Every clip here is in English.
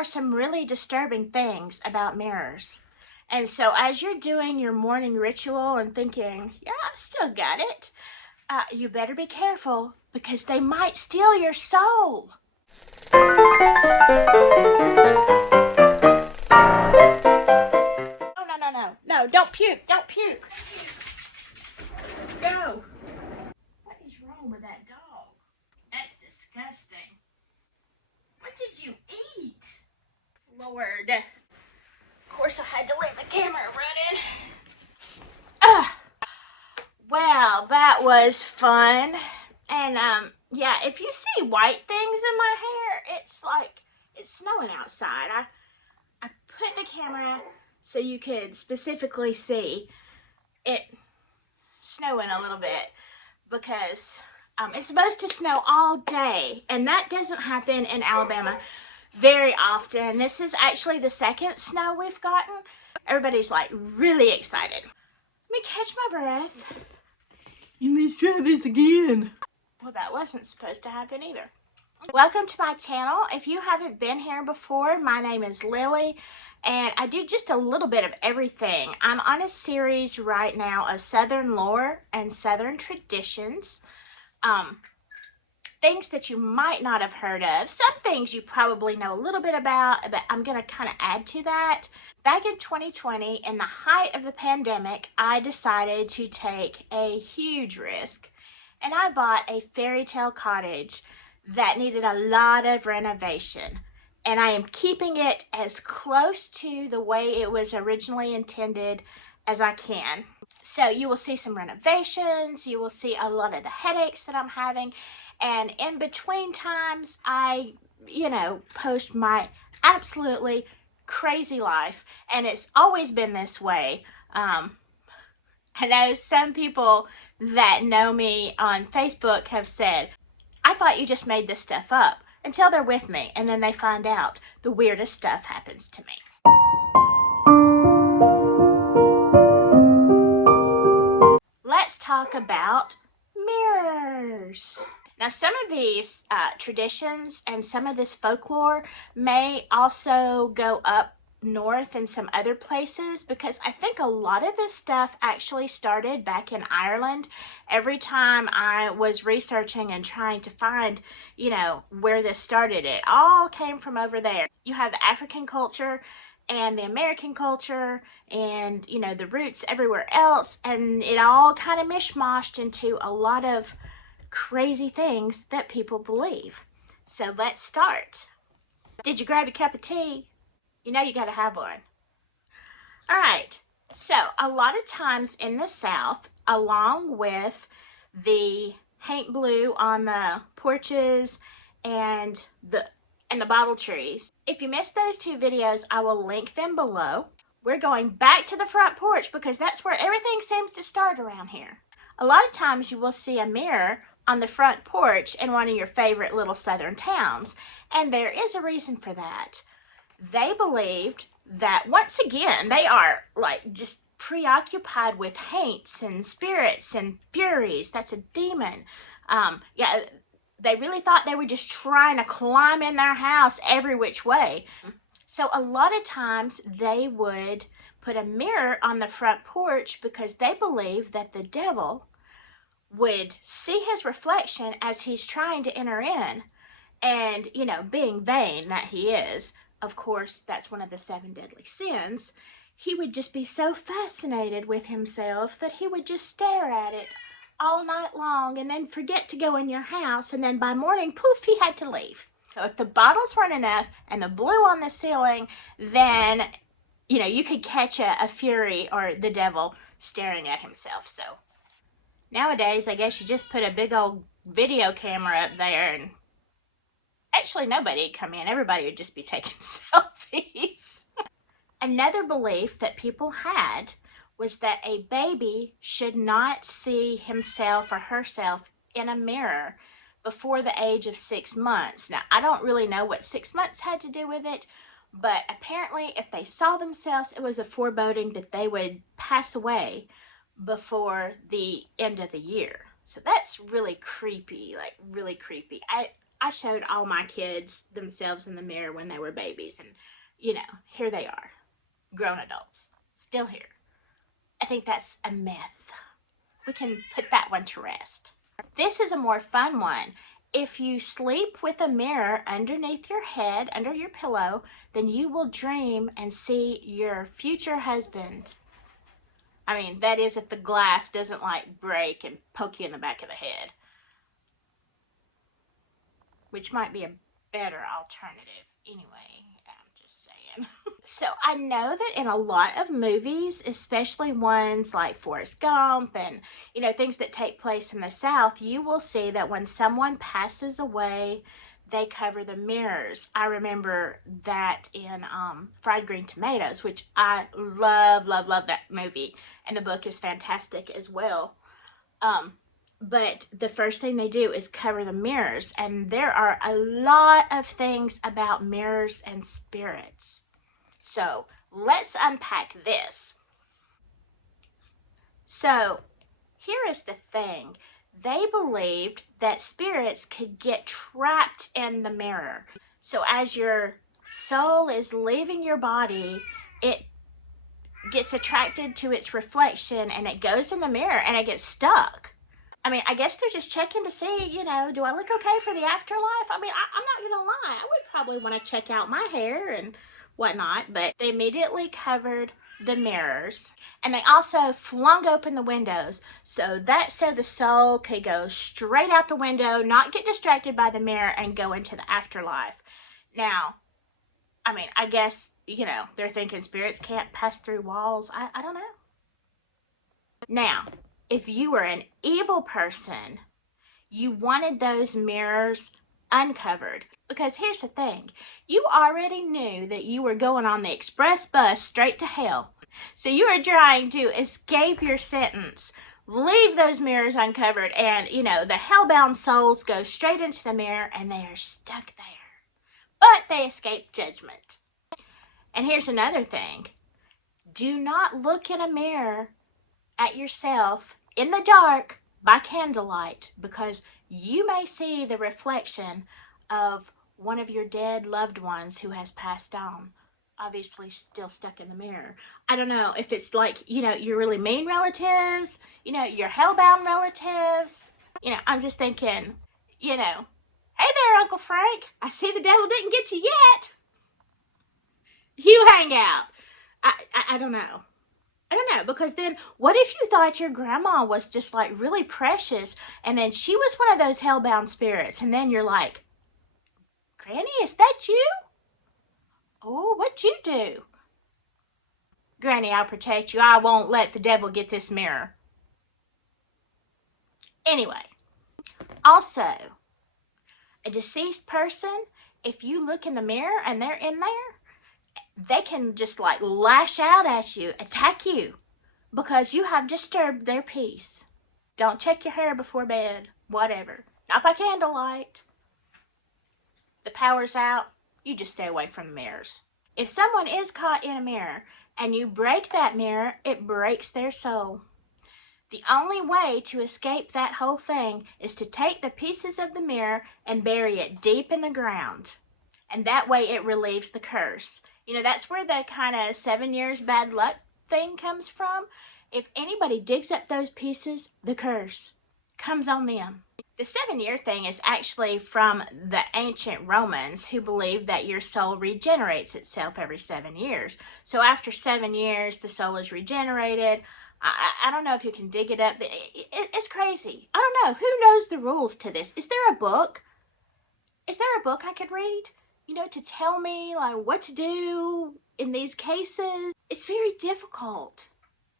are some really disturbing things about mirrors. And so as you're doing your morning ritual and thinking, yeah, I still got it, you better be careful because they might steal your soul. Oh, no, don't puke, No. What is wrong with that dog? That's disgusting. What did you eat? Lord. Of course I had to leave the camera running. Well, that was fun. And yeah, if you see white things in my hair, it's like it's snowing outside. I put the camera so you could specifically see it snowing a little bit because it's supposed to snow all day, and that doesn't happen in Alabama very often. This is actually the second snow we've gotten. Everybody's like really excited. Let me catch my breath. Let's try this again. Well, that wasn't supposed to happen either. Welcome to my channel. If you haven't been here before, my name is Lily, and I do just a little bit of everything. I'm on a series right now of Southern lore and Southern traditions. Things that you might not have heard of. Some things you probably know a little bit about, but I'm going to kind of add to that. Back in 2020, in the height of the pandemic, I decided to take a huge risk, and I bought a fairy tale cottage that needed a lot of renovation, and I am keeping it as close to the way it was originally intended as I can. So you will see some renovations, you will see a lot of the headaches that I'm having, and in between times I, post my absolutely crazy life, and it's always been this way. I know some people that know me on Facebook have said, I thought you just made this stuff up, until they're with me and then they find out the weirdest stuff happens to me. Let's talk about mirrors. Now, some of these traditions and some of this folklore may also go up north in some other places, because I think a lot of this stuff actually started back in Ireland. Every time I was researching and trying to find, where this started, it all came from over there. You have the African culture and the American culture and, the roots everywhere else, and it all kind of mishmashed into a lot of crazy things that people believe. So let's start. Did you grab a cup of tea? You know you gotta have one. All right, so a lot of times in the South, along with the haint blue on the porches and the bottle trees, if you missed those two videos, I will link them below. We're going back to the front porch because that's where everything seems to start around here. A lot of times you will see a mirror on the front porch in one of your favorite little southern towns, and there is a reason for that. They believed that, once again, they are like just preoccupied with haints and spirits and furies. That's a demon. Yeah, they really thought they were just trying to climb in their house every which way. So a lot of times they would put a mirror on the front porch because they believed that the devil would see his reflection as he's trying to enter in, and, being vain that he is, of course, that's one of the 7 deadly sins, he would just be so fascinated with himself that he would just stare at it all night long and then forget to go in your house, and then by morning, poof, he had to leave. So if the bottles weren't enough and the blue on the ceiling, then, you could catch a fury or the devil staring at himself. So nowadays, I guess you just put a big old video camera up there and actually nobody would come in. Everybody would just be taking selfies. Another belief that people had was that a baby should not see himself or herself in a mirror before the age of 6 months. Now, I don't really know what 6 months had to do with it, but apparently if they saw themselves, it was a foreboding that they would pass away before the end of the year. So that's really creepy, like really creepy. I showed all my kids themselves in the mirror when they were babies, and here they are, grown adults, still here. I think that's a myth. We can put that one to rest. This is a more fun one. If you sleep with a mirror underneath your head, under your pillow, then you will dream and see your future husband. I mean, that is if the glass doesn't like break and poke you in the back of the head, which might be a better alternative anyway. I'm just saying. So I know that in a lot of movies, especially ones like Forrest Gump and things that take place in the South, you will see that when someone passes away, they cover the mirrors. I remember that in Fried Green Tomatoes, which I love, love, love that movie, and the book is fantastic as well. But the first thing they do is cover the mirrors, and there are a lot of things about mirrors and spirits. So let's unpack this. So here is the thing. They believed that spirits could get trapped in the mirror. So as your soul is leaving your body, it gets attracted to its reflection and it goes in the mirror and it gets stuck. I mean, I guess they're just checking to see, do I look okay for the afterlife? I mean, I'm not going to lie. I would probably want to check out my hair and whatnot, but they immediately covered the mirrors, and they also flung open the windows so the soul could go straight out the window, not get distracted by the mirror, and go into the afterlife. Now, I mean, I guess, they're thinking spirits can't pass through walls. I don't know. Now, if you were an evil person, you wanted those mirrors uncovered. Because here's the thing, you already knew that you were going on the express bus straight to hell. So you were trying to escape your sentence, leave those mirrors uncovered, and, the hellbound souls go straight into the mirror and they are stuck there. But they escape judgment. And here's another thing. Do not look in a mirror at yourself in the dark by candlelight, because you may see the reflection of one of your dead loved ones who has passed on, obviously still stuck in the mirror. I don't know if it's like, your really mean relatives, your hellbound relatives. I'm just thinking, hey there, Uncle Frank. I see the devil didn't get you yet. You hang out. I don't know. I don't know, because then what if you thought your grandma was just like really precious and then she was one of those hellbound spirits, and then you're like, Granny, is that you? Oh, what'd you do? Granny, I'll protect you. I won't let the devil get this mirror. Anyway, also, a deceased person, if you look in the mirror and they're in there, they can just like lash out at you, attack you, because you have disturbed their peace. Don't check your hair before bed, whatever. Not by candlelight. The power's out, you just stay away from the mirrors. If someone is caught in a mirror and you break that mirror, it breaks their soul. The only way to escape that whole thing is to take the pieces of the mirror and bury it deep in the ground. And that way it relieves the curse. That's where the kind of 7 years bad luck thing comes from. If anybody digs up those pieces, the curse comes on them. The 7-year thing is actually from the ancient Romans, who believed that your soul regenerates itself every 7 years. So after 7 years, the soul is regenerated. I don't know if you can dig it up. It's crazy. I don't know. Who knows the rules to this? Is there a book? Is there a book I could read? To tell me like what to do in these cases? It's very difficult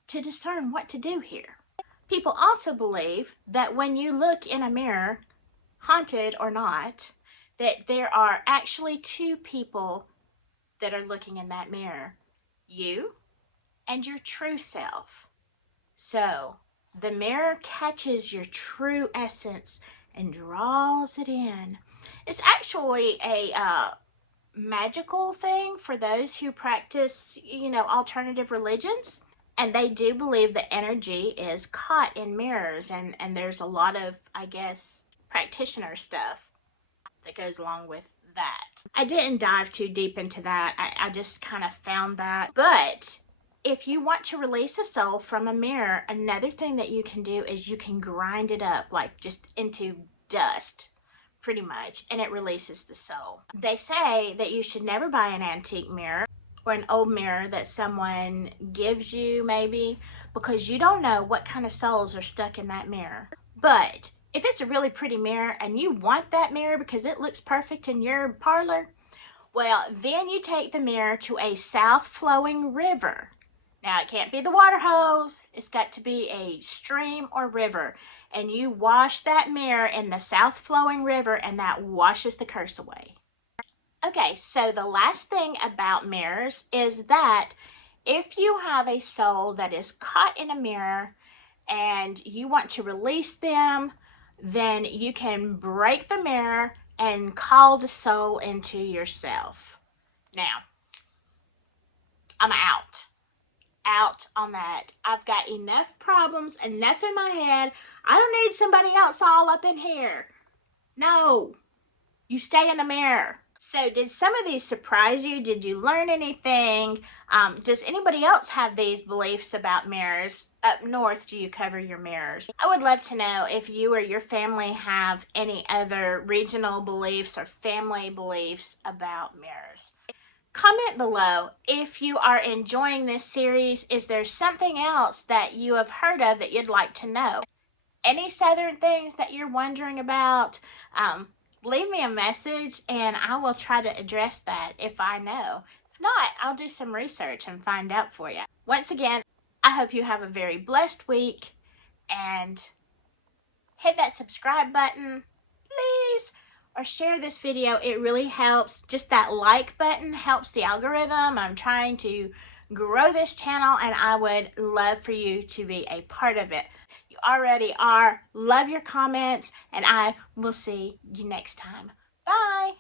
to discern what to do here. People also believe that when you look in a mirror, haunted or not, that there are actually two people that are looking in that mirror. You and your true self. So the mirror catches your true essence and draws it in. It's actually a magical thing for those who practice, alternative religions. And they do believe that energy is caught in mirrors, and there's a lot of, I guess, practitioner stuff. that goes along with that. I didn't dive too deep into that. I just kind of found that. But if you want to release a soul from a mirror, another thing that you can do is you can grind it up, like just into dust, pretty much, and it releases the soul. They say that you should never buy an antique mirror or an old mirror that someone gives you, maybe, because you don't know what kind of souls are stuck in that mirror. But if it's a really pretty mirror and you want that mirror because it looks perfect in your parlor, well, then you take the mirror to a south flowing river. Now, it can't be the water hose. It's got to be a stream or river. And you wash that mirror in the south flowing river, and that washes the curse away. Okay, so the last thing about mirrors is that if you have a soul that is caught in a mirror and you want to release them, then you can break the mirror and call the soul into yourself. Now, I'm out on that. I've got enough problems, enough in my head. I don't need somebody else all up in here. No, you stay in the mirror. So did some of these surprise you? Did you learn anything? Does anybody else have these beliefs about mirrors? Up north, do you cover your mirrors? I would love to know if you or your family have any other regional beliefs or family beliefs about mirrors. Comment below if you are enjoying this series. Is there something else that you have heard of that you'd like to know? Any southern things that you're wondering about? Leave me a message and I will try to address that if I know. If not, I'll do some research and find out for you. Once again, I hope you have a very blessed week, and hit that subscribe button, please, or share this video. It really helps. Just that like button helps the algorithm. I'm trying to grow this channel and I would love for you to be a part of it. You already are. Love your comments, and I will see you next time. Bye.